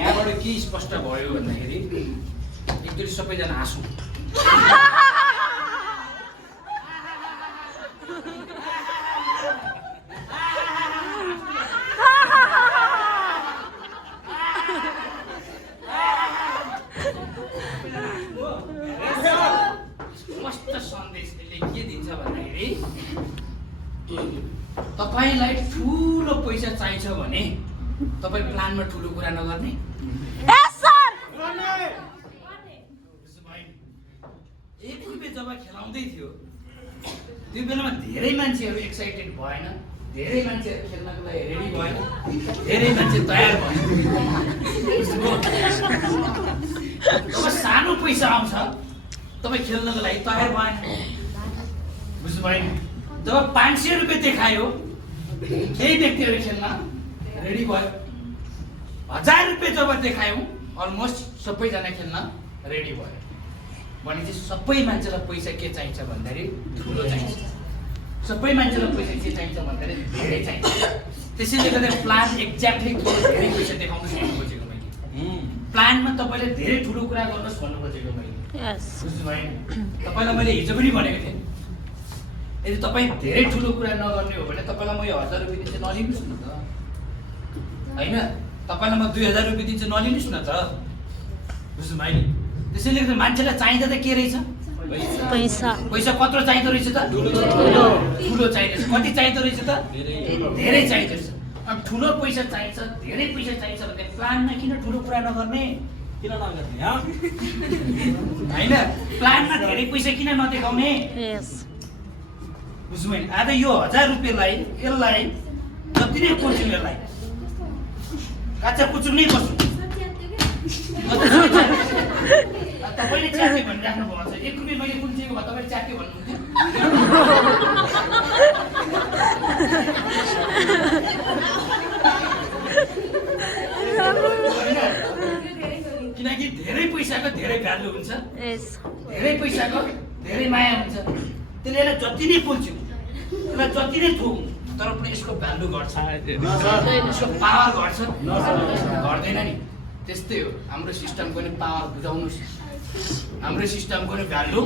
यहाँबाट के स्पष्ट भयो भन्दाखेरि एकचोटि सबैजना हाँसौँ। स्पष्ट सन्देशले के दिन्छ भन्दाखेरि तपाईँलाई ठुलो पैसा चाहिन्छ भने तपाईँ प्लानमा ठुलो कुरा नगर्ने। एक रुपियाँ जब खेलाउँदै थियो त्यो बेलामा धेरै मान्छेहरू एक्साइटेड भएन, धेरै मान्छेहरू खेल्नको लागि रेडी भएन, धेरै मान्छे तयार भएन। जब सानो पैसा आउँछ तपाईँ खेल्नको लागि तयार भएन, बुझ्नुभयो? जब 500 रुपियाँ देखायो केही व्यक्तिहरू खेल्न रेडी भयो। 1000 रुपियाँ जब देखायौँ अलमोस्ट सबैजना खेल्न रेडी भयो। भनेपछि सबै मान्छेलाई पैसा के चाहिन्छ भन्दाखेरि ठुलो चाहिन्छ, सबै मान्छेलाई पैसा के चाहिन्छ भन्दाखेरि धेरै चाहिन्छ। त्यसैले गर्दा प्लान एक्ज्याक्टली धेरै पैसा देखाउनुहोस् भन्नु खोजेको मैले। प्लानमा तपाईँले धेरै ठुलो कुरा गर्नुहोस् भन्नु खोजेको मैले, बुझ्नुभयो? तपाईँलाई मैले हिजो पनि भनेको थिएँ, यदि तपाईँ धेरै ठुलो कुरा नगर्ने हो भने तपाईँलाई म यो 1000 रुपियाँ दिन्छु नलिनुहोस् न त, होइन? तपाईँलाई म 2000 रुपियाँ दिन्छु नलिनुहोस् न त, बुझ्नुभयो नि? त्यसैले गर्दा मान्छेलाई चाहिँदा त के रहेछ? पैसा। पैसा कत्रो चाहिँदो रहेछ त? ठुलो चाहिँदो रहेछ। कति चाहिँदो रहेछ त? धेरै चाहिँदो रहेछ। अब ठुलो पैसा चाहिन्छ, धेरै पैसा चाहिन्छ भने प्लानमा किन ठुलो कुरा नगर्ने? किन नगर्ने होइन? प्लानमा धेरै पैसा किन नदेखाउने? बुझ्नु भएन? आज यो 1000 रुपियाँलाई यसलाई जति नै कोच्छु यसलाई काचा कुचुङ नै बस्छु। तपाईँले च्यात्यो भने राख्नु भएको छ। 1 रुपियाँ मैले कुल्चिएको भए तपाईँले च्यात्यो भन्नुहुन्थ्यो। किनकि धेरै पैसाको धेरै भ्यालु हुन्छ, धेरै पैसाको धेरै माया हुन्छ। त्यसले यसलाई जति नै पोल्छु, यसलाई जति नै थोक, तर पनि यसको भ्यालु घट्छ, यसको पावर घट्छ, घट्दैन नि। त्यस्तै हो हाम्रो सिस्टमको नि पावर बुझाउनुहोस्, हाम्रो सिस्टमको नि भ्यालु